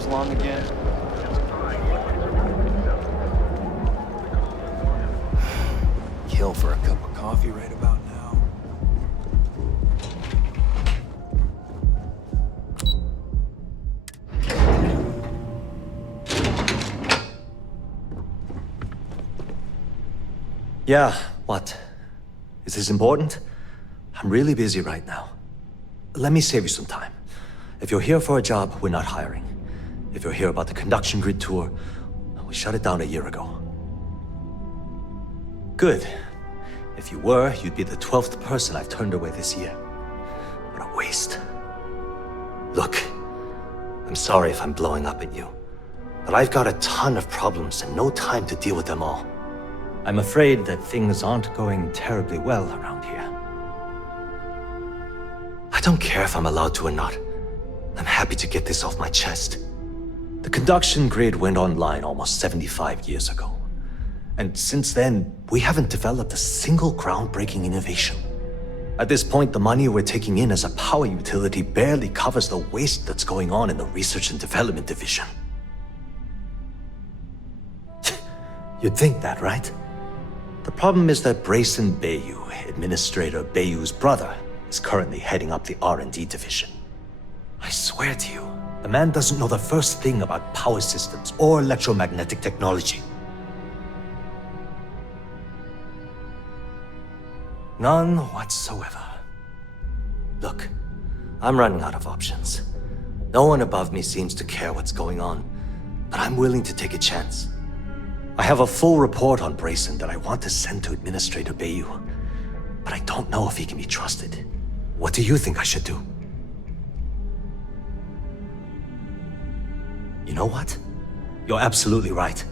goes long again? Kill for a cup of coffee right about now. Yeah, what? Is this important? I'm really busy right now. Let me save you some time. If you're here for a job, we're not hiring. If you're here about the conduction grid tour, we shut it down a year ago. Good. If you were, you'd be the 12th person I've turned away this year. What a waste. Look, I'm sorry if I'm blowing up at you, but I've got a ton of problems and no time to deal with them all. I'm afraid that things aren't going terribly well around here. I don't care if I'm allowed to or not. I'm happy to get this off my chest. The conduction grid went online almost 75 years ago. And since then, we haven't developed a single groundbreaking innovation. At this point, the money we're taking in as a power utility barely covers the waste that's going on in the research and development division. You'd think that, right? The problem is that Brayson Bayou, Administrator Bayou's brother, is currently heading up the R&D division. I swear to you, the man doesn't know the first thing about power systems or electromagnetic technology. None whatsoever. Look, I'm running out of options. No one above me seems to care what's going on, but I'm willing to take a chance. I have a full report on Brayson that I want to send to Administrator Bayou, but I don't know if he can be trusted. What do you think I should do? You know what? You're absolutely right.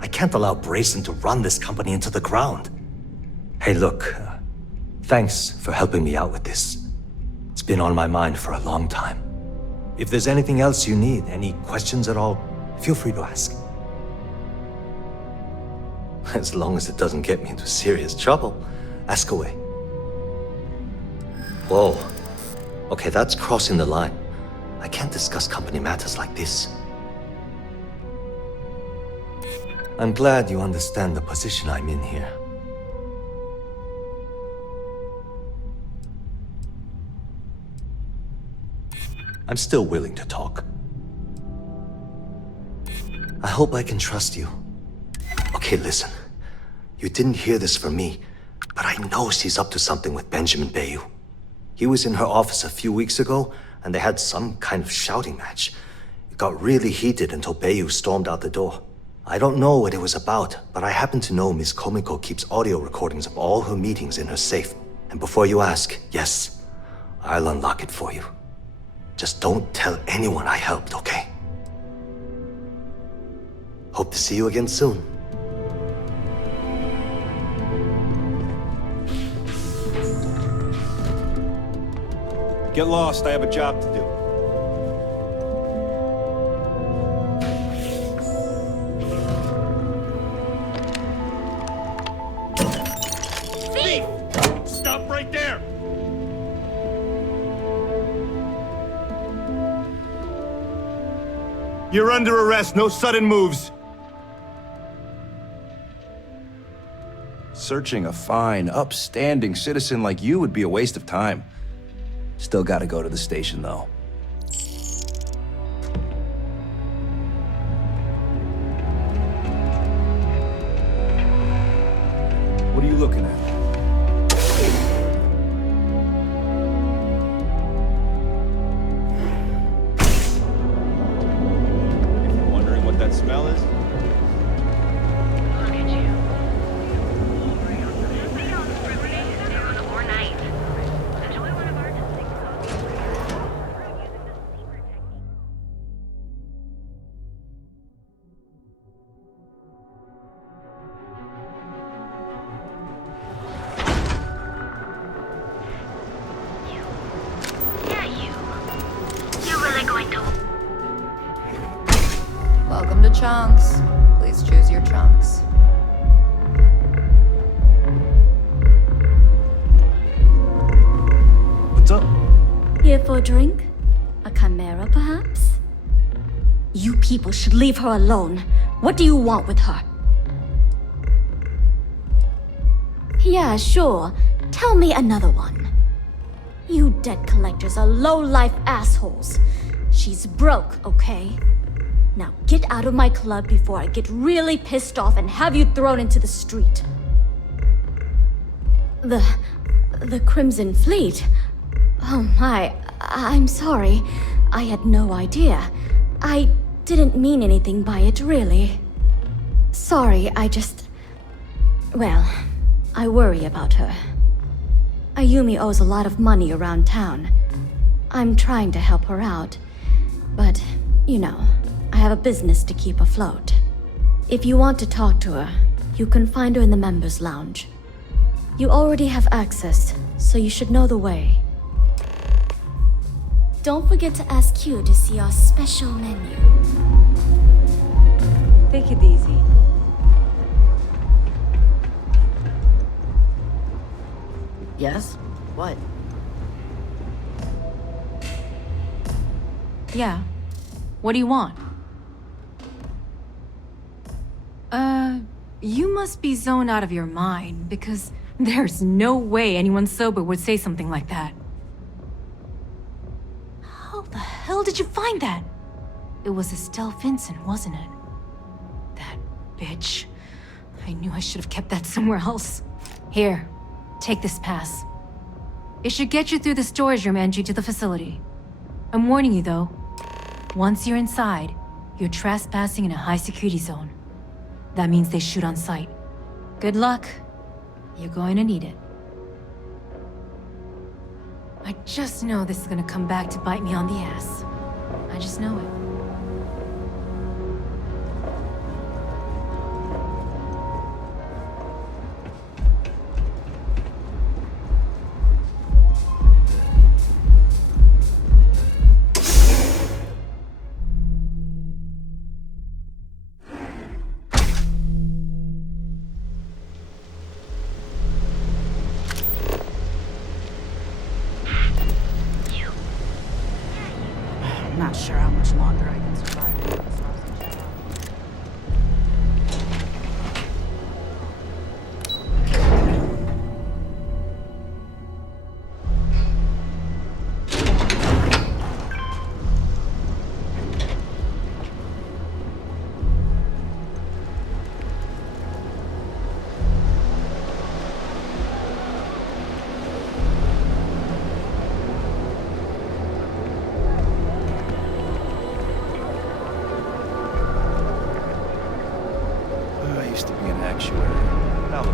I can't allow Brayson to run this company into the ground. Hey, look, thanks for helping me out with this. It's been on my mind for a long time. If there's anything else you need, any questions at all, feel free to ask. As long as it doesn't get me into serious trouble, ask away. Whoa. Okay, that's crossing the line. I can't discuss company matters like this. I'm glad you understand the position I'm in here. I'm still willing to talk. I hope I can trust you. Okay, listen. You didn't hear this from me, but I know she's up to something with Benjamin Bayou. He was in her office a few weeks ago, and they had some kind of shouting match. It got really heated until Bayou stormed out the door. I don't know what it was about, but I happen to know Miss Komiko keeps audio recordings of all her meetings in her safe. And before you ask, yes, I'll unlock it for you. Just don't tell anyone I helped, okay? Hope to see you again soon. Get lost, I have a job to do. Thief! Stop right there! You're under arrest, no sudden moves. Searching a fine, upstanding citizen like you would be a waste of time. Still gotta go to the station, though. What are you looking at? Wondering what that smell is? Look at you. Or night. Enjoy one of our distinct coffees. Using this secret technique. Yeah, you. You're really going to. Welcome to Chunks. Please choose your chunks. What's up? Here for a drink? A chimera, perhaps? You people should leave her alone. What do you want with her? Yeah, sure. Tell me another one. You debt collectors are low-life assholes. She's broke, okay? Now get out of my club before I get really pissed off and have you thrown into the street. The Crimson Fleet? Oh my, I'm sorry. I had no idea. I didn't mean anything by it, really. Sorry, well, I worry about her. Ayumi owes a lot of money around town. I'm trying to help her out, but, you know, I have a business to keep afloat. If you want to talk to her, you can find her in the members' lounge. You already have access, so you should know the way. Don't forget to ask Q to see our special menu. Take it easy. Yes? What? Yeah. What do you want? You must be zoned out of your mind, because there's no way anyone sober would say something like that. How the hell did you find that? It was Estelle Vincent, wasn't it? That bitch. I knew I should have kept that somewhere else. Here, take this pass. It should get you through the storage room entry to the facility. I'm warning you though. Once you're inside, you're trespassing in a high-security zone. That means they shoot on sight. Good luck. You're going to need it. I just know this is gonna come back to bite me on the ass. I just know it. I'm not sure how much longer I can survive doing this sausage. I used to be an actuary. Now,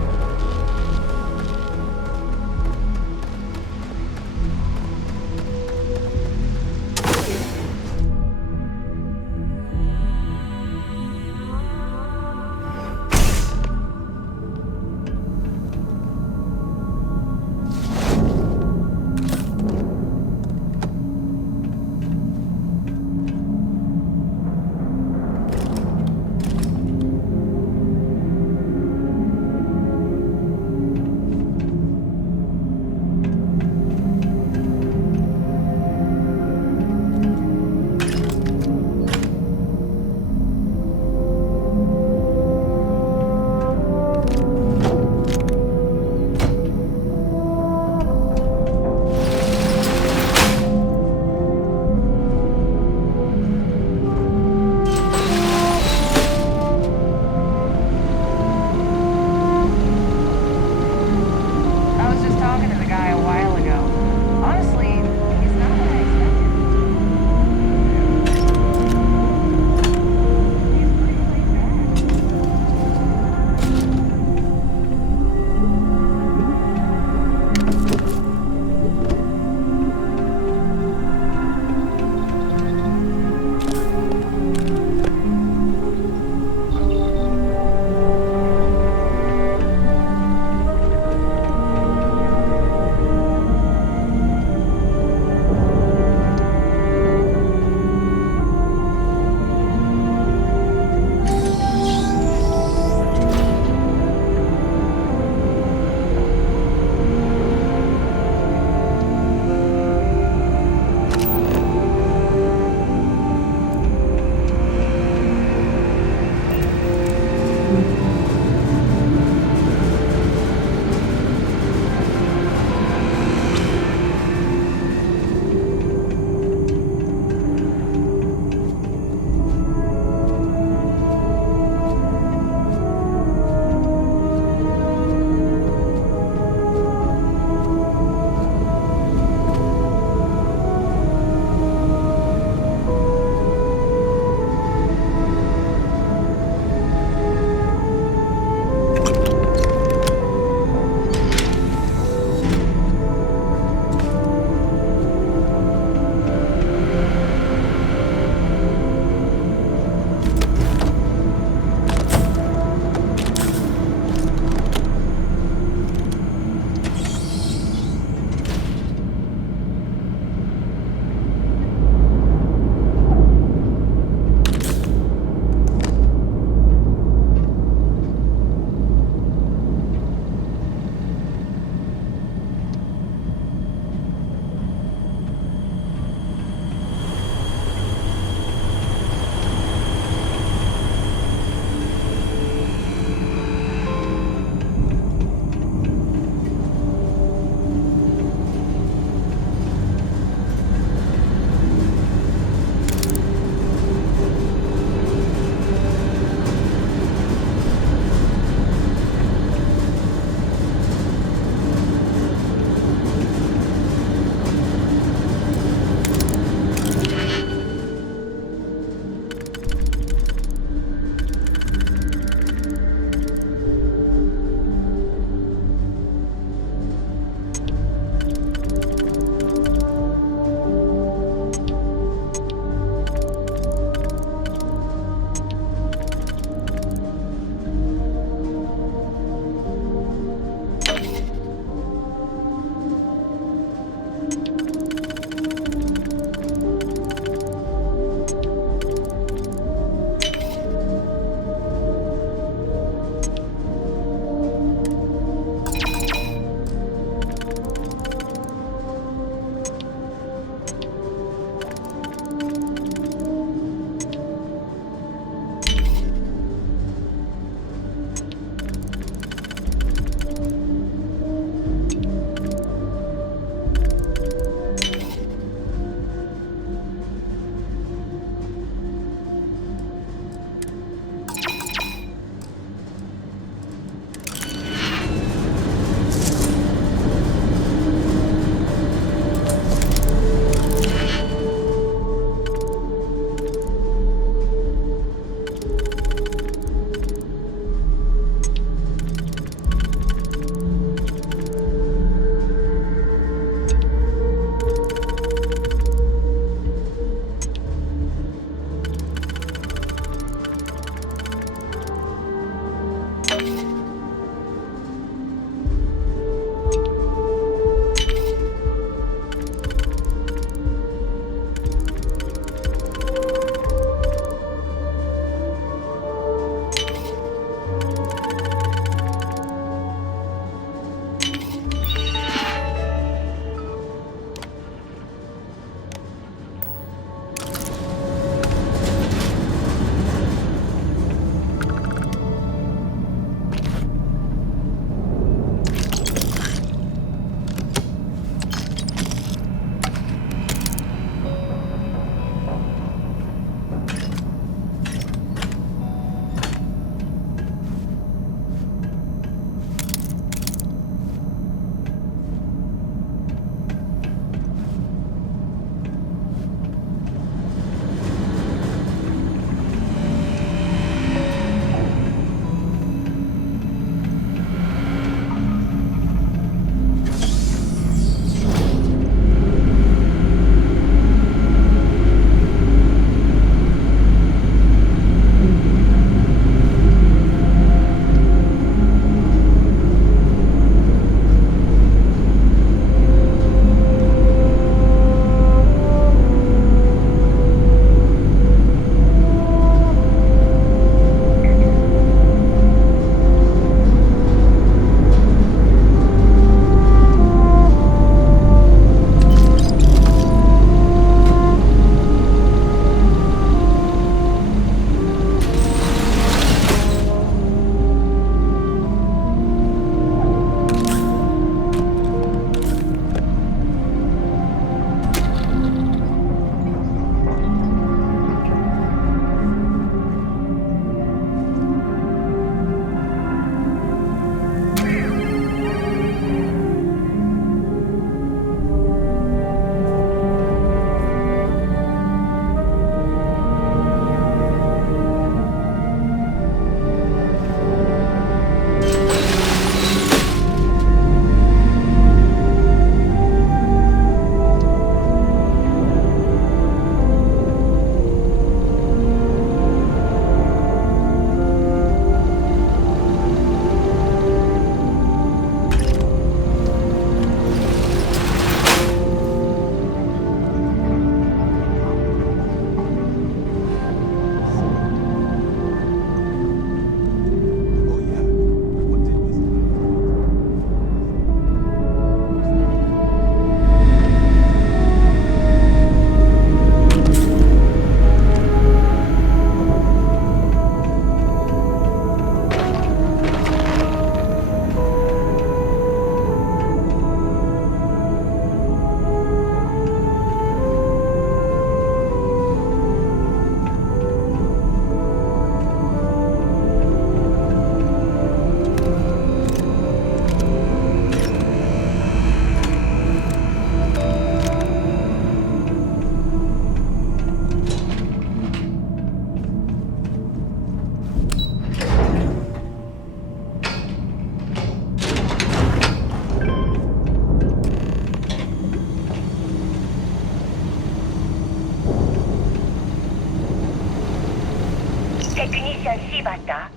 Technician Shibata,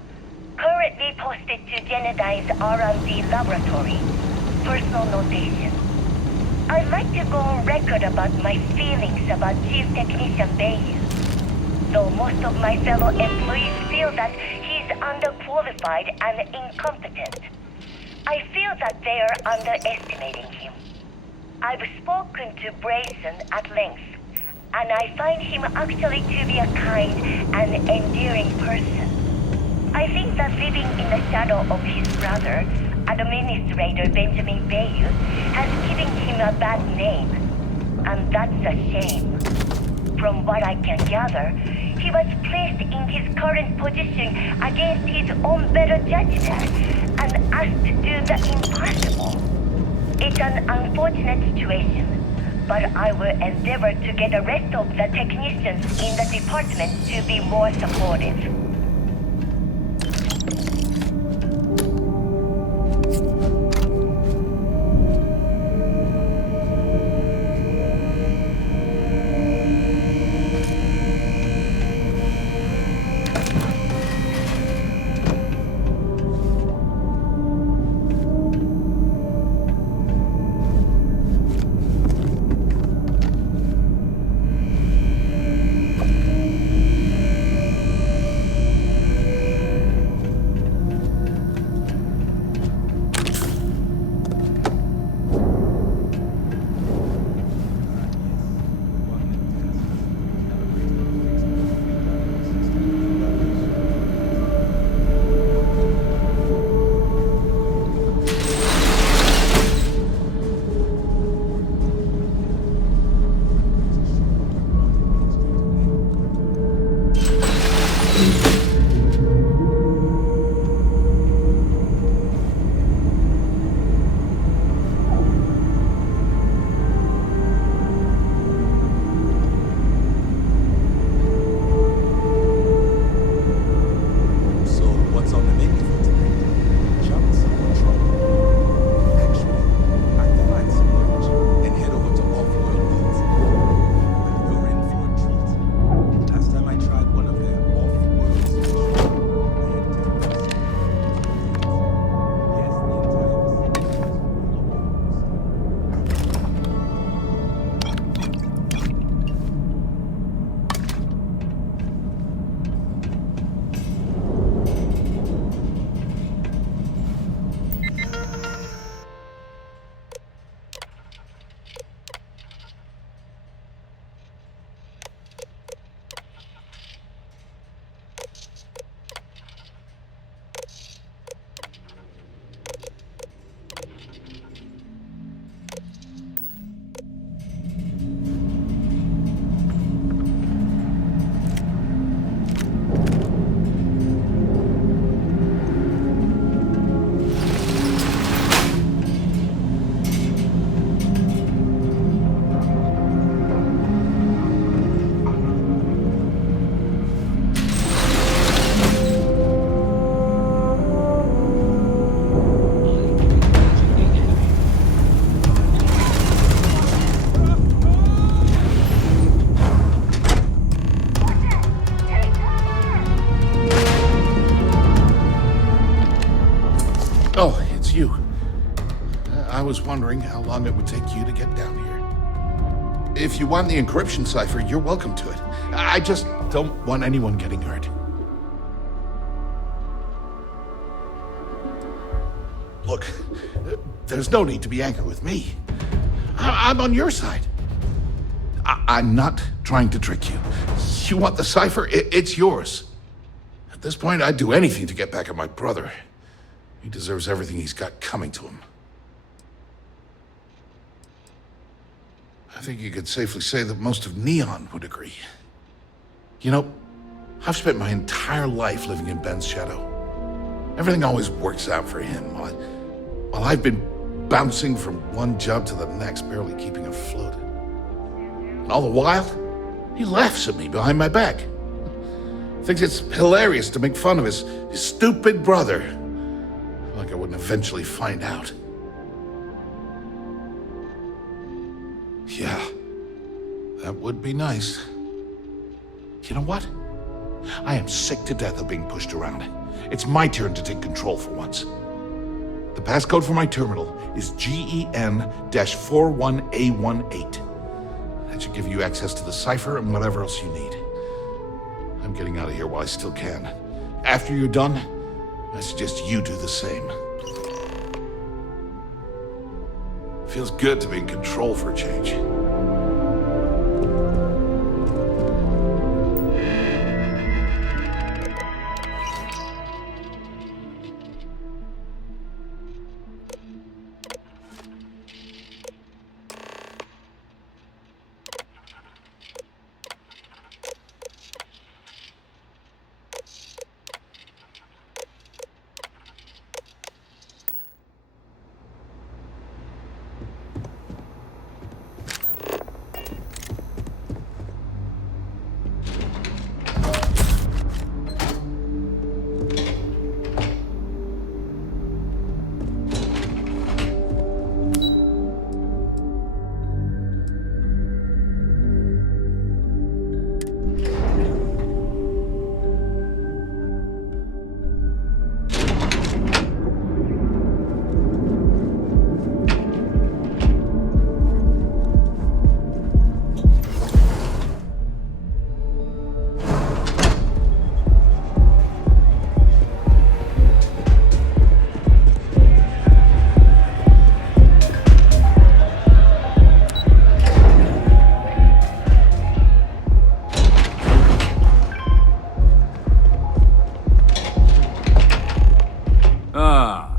currently posted to Genodyne's R&D laboratory. Personal notation. I'd like to go on record about my feelings about Chief Technician Bayou. Though most of my fellow employees feel that he's underqualified and incompetent, I feel that they are underestimating him. I've spoken to Brayson at length, and I find him actually to be a kind and endearing person. I think that living in the shadow of his brother, Administrator Benjamin Bayou, has given him a bad name, and that's a shame. From what I can gather, he was placed in his current position against his own better judgment and asked to do the impossible. It's an unfortunate situation, but I will endeavor to get the rest of the technicians in the department to be more supportive. Oh, it's you. I was wondering how long it would take you to get down here. If you want the encryption cipher, you're welcome to it. I just don't want anyone getting hurt. Look, there's no need to be angry with me. I'm on your side. I'm not trying to trick you. You want the cipher? It's yours. At this point, I'd do anything to get back at my brother. He deserves everything he's got coming to him. I think you could safely say that most of Neon would agree. You know, I've spent my entire life living in Ben's shadow. Everything always works out for him, while I've been bouncing from one job to the next, barely keeping afloat. And all the while, he laughs at me behind my back. Thinks it's hilarious to make fun of his stupid brother. Like I wouldn't eventually find out. Yeah, that would be nice. You know what? I am sick to death of being pushed around. It's my turn to take control for once. The passcode for my terminal is GEN-41A18. That should give you access to the cipher and whatever else you need. I'm getting out of here while I still can. After you're done, I suggest you do the same. Feels good to be in control for a change.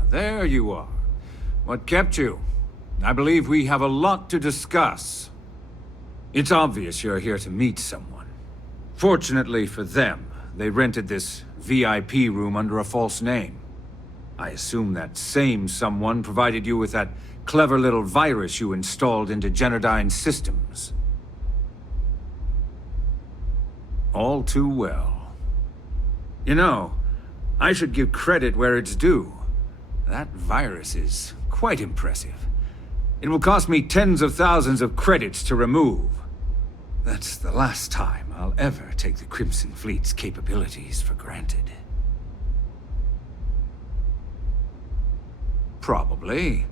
There you are. What kept you? I believe we have a lot to discuss. It's obvious you're here to meet someone. Fortunately for them, they rented this VIP room under a false name. I assume that same someone provided you with that clever little virus you installed into Genodyne's systems. All too well. You know, I should give credit where it's due. That virus is quite impressive. It will cost me tens of thousands of credits to remove. That's the last time I'll ever take the Crimson Fleet's capabilities for granted. Probably.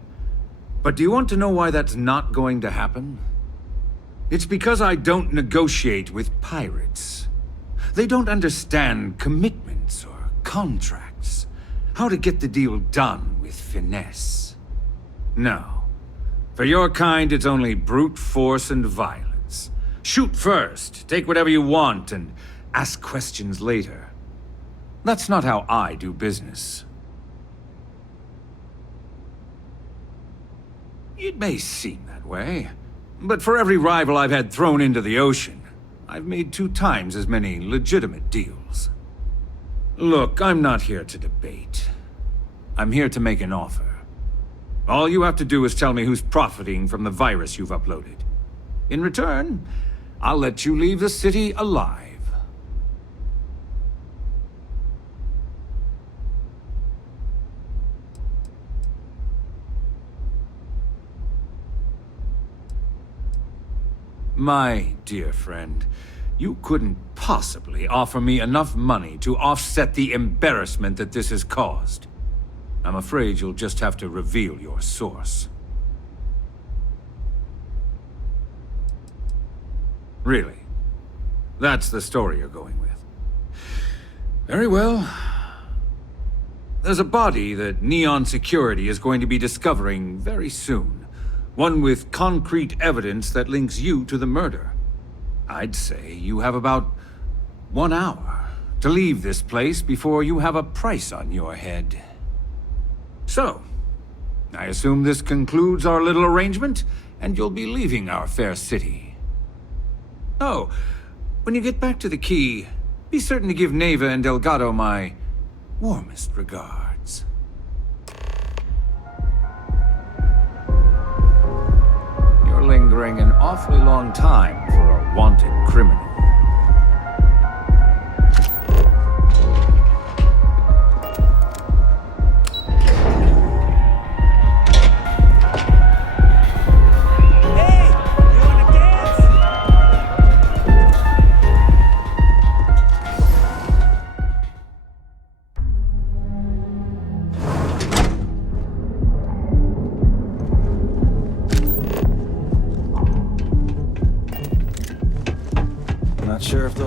But do you want to know why that's not going to happen? It's because I don't negotiate with pirates. They don't understand commitments or contracts. How to get the deal done with finesse. No. For your kind, it's only brute force and violence. Shoot first, take whatever you want, and ask questions later. That's not how I do business. It may seem that way, but for every rival I've had thrown into the ocean, I've made 2 times as many legitimate deals. Look, I'm not here to debate. I'm here to make an offer. All you have to do is tell me who's profiting from the virus you've uploaded. In return, I'll let you leave the city alive. My dear friend, you couldn't possibly offer me enough money to offset the embarrassment that this has caused. I'm afraid you'll just have to reveal your source. Really? That's the story you're going with. Very well. There's a body that Neon Security is going to be discovering very soon. One with concrete evidence that links you to the murder. I'd say you have about 1 hour to leave this place before you have a price on your head. So, I assume this concludes our little arrangement, and you'll be leaving our fair city. Oh, when you get back to the Key, be certain to give Neva and Delgado my warmest regards. You're lingering an awfully long time for a wanted criminal.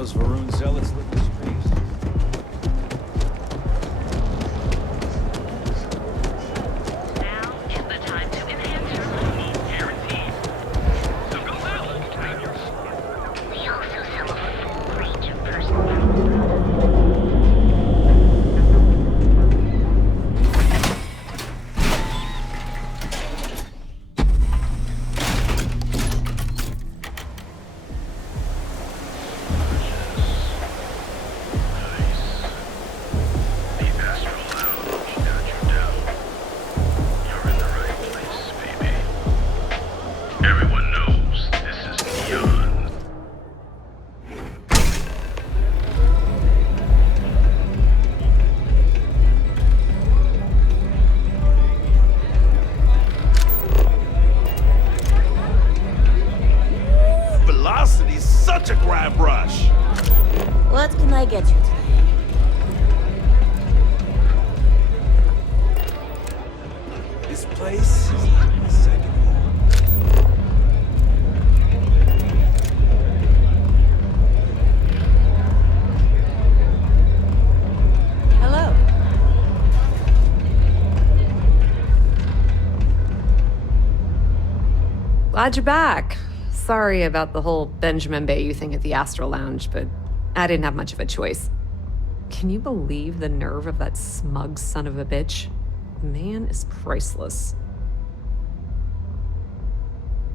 those Varun zealots lit the streets. Now is the time to enhance your life. Guaranteed. So go now. Claim your sword. We also sell a full range of personal Everyone knows this is Neon. Velocity's such a grab rush. What can I get you today? This place is like my second home. Hello. Glad you're back. Sorry about the whole Benjamin Bayou thing at the Astral Lounge, but I didn't have much of a choice. Can you believe the nerve of that smug son of a bitch? The man is priceless.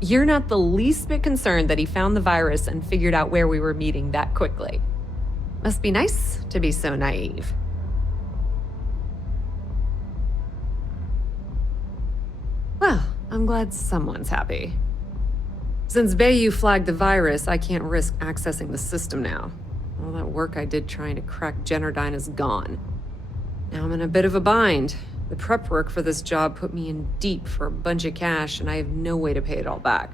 You're not the least bit concerned that he found the virus and figured out where we were meeting that quickly. Must be nice to be so naive. Well, I'm glad someone's happy. Since Bayou flagged the virus, I can't risk accessing the system now. All that work I did trying to crack Generdyne is gone. Now I'm in a bit of a bind. The prep work for this job put me in deep for a bunch of cash, and I have no way to pay it all back.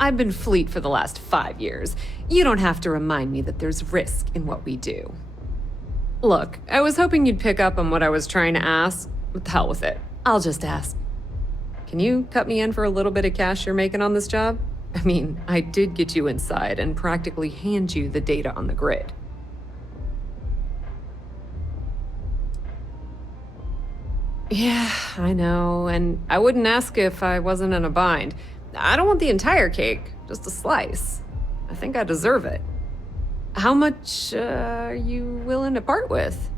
I've been fleet for the last 5 years. You don't have to remind me that there's risk in what we do. Look, I was hoping you'd pick up on what I was trying to ask. What the hell with it? I'll just ask. Can you cut me in for a little bit of cash you're making on this job? I mean, I did get you inside and practically hand you the data on the grid. Yeah, I know, and I wouldn't ask if I wasn't in a bind. I don't want the entire cake, just a slice. I think I deserve it. How much are you willing to part with?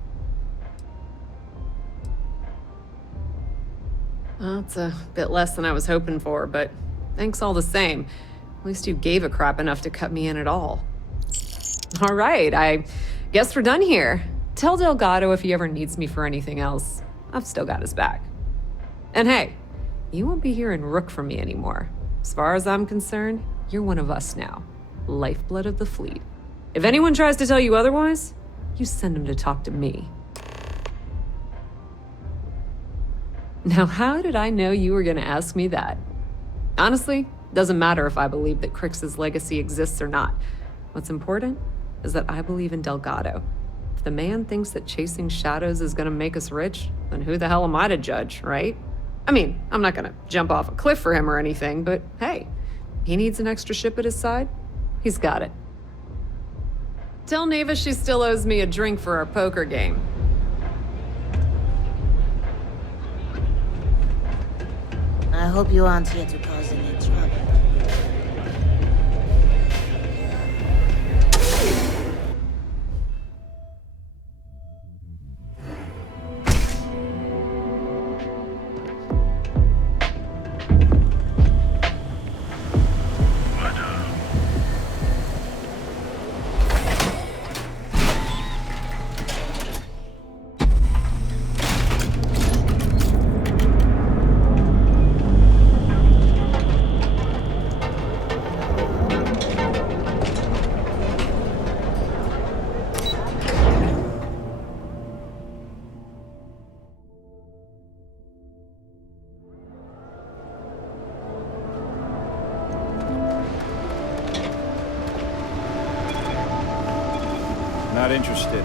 Well, it's a bit less than I was hoping for, but thanks all the same. At least you gave a crap enough to cut me in at all. All right, I guess we're done here. Tell Delgado if he ever needs me for anything else. I've still got his back. And hey, you won't be hearing Rook from me anymore. As far as I'm concerned, you're one of us now. Lifeblood of the fleet. If anyone tries to tell you otherwise, you send them to talk to me. Now, how did I know you were going to ask me that? Honestly, doesn't matter if I believe that Crix's legacy exists or not. What's important is that I believe in Delgado. If the man thinks that chasing shadows is going to make us rich, then who the hell am I to judge, right? I mean, I'm not going to jump off a cliff for him or anything, but hey, he needs an extra ship at his side. He's got it. Tell Neva she still owes me a drink for our poker game. I hope you aren't here to cause any trouble. Not interested.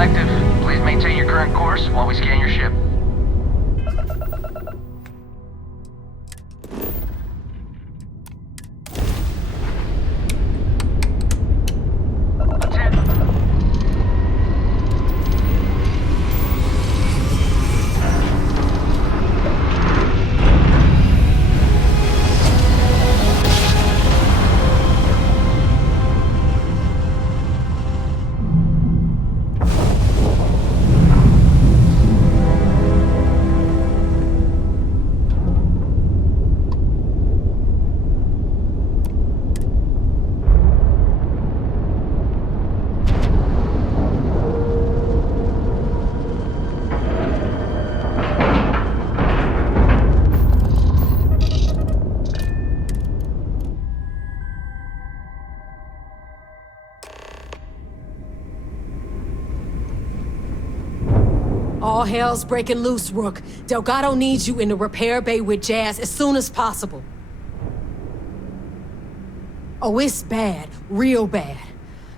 Collective, please maintain your current course while we scan your ship. All hell's breaking loose, Rook. Delgado needs you in the repair bay with Jazz as soon as possible. Oh, it's bad. Real bad.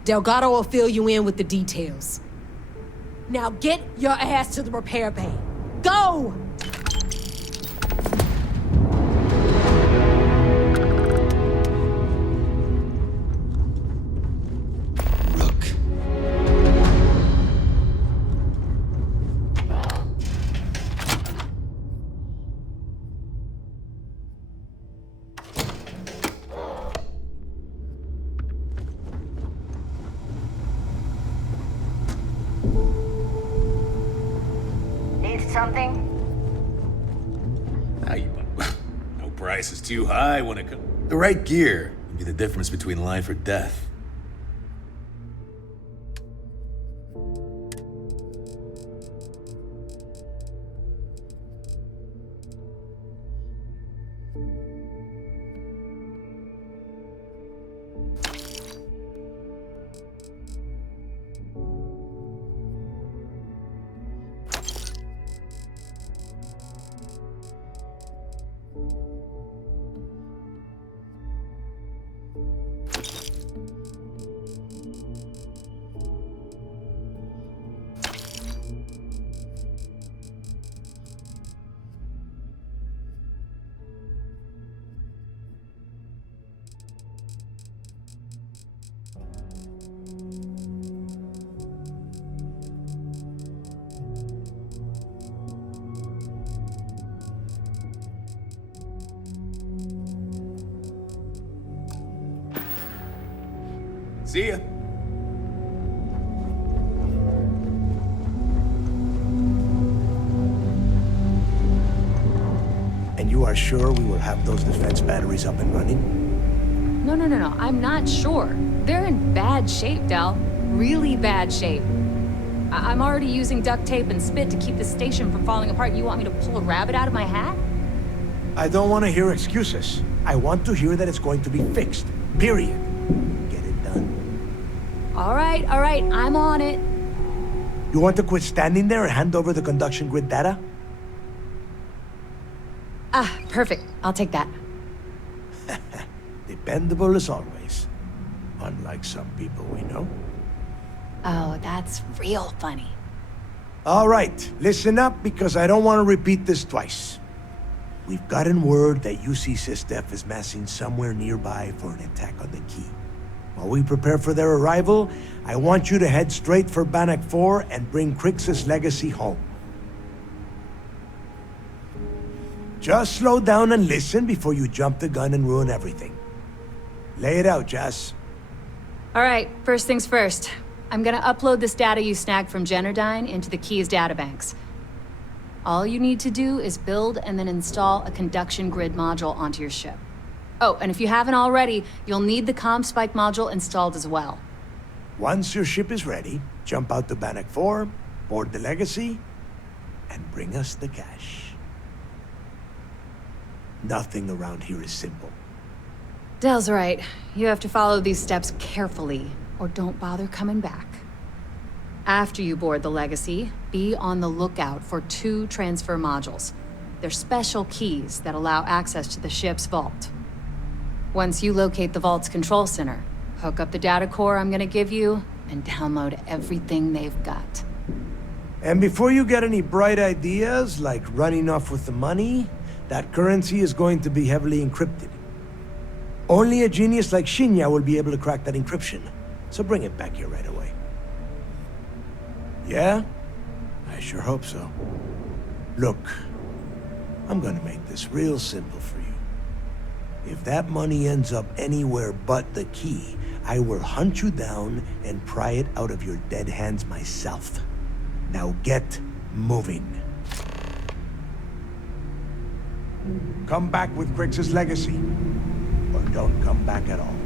Delgado will fill you in with the details. Now get your ass to the repair bay. Go! Something? No price is too high when it comes. The right gear would be the difference between life or death. See ya. And you are sure we will have those defense batteries up and running? No. I'm not sure. They're in bad shape, Del. Really bad shape. I'm already using duct tape and spit to keep the station from falling apart. You want me to pull a rabbit out of my hat? I don't want to hear excuses. I want to hear that it's going to be fixed. Period. All right, I'm on it. You want to quit standing there and hand over the conduction grid data? Ah, perfect. I'll take that. Dependable as always. Unlike some people we know. Oh, that's real funny. All right, listen up because I don't want to repeat this twice. We've gotten word that UC SysDef is massing somewhere nearby for an attack on the key. While we prepare for their arrival, I want you to head straight for Bannock 4 and bring Crix's legacy home. Just slow down and listen before you jump the gun and ruin everything. Lay it out, Jess. All right, first things first. I'm gonna upload this data you snagged from Generdyne into the Key's databanks. All you need to do is build and then install a conduction grid module onto your ship. Oh, and if you haven't already, you'll need the comm spike module installed as well. Once your ship is ready, jump out to Bannock 4, board the Legacy, and bring us the cash. Nothing around here is simple. Del's right. You have to follow these steps carefully, or don't bother coming back. After you board the Legacy, be on the lookout for 2 transfer modules. They're special keys that allow access to the ship's vault. Once you locate the vault's control center, hook up the data core I'm gonna give you, and download everything they've got. And before you get any bright ideas, like running off with the money, that currency is going to be heavily encrypted. Only a genius like Shinya will be able to crack that encryption. So bring it back here right away. Yeah? I sure hope so. Look, I'm gonna make this real simple for you. If that money ends up anywhere but the key, I will hunt you down and pry it out of your dead hands myself. Now get moving. Come back with Crix's legacy, or don't come back at all.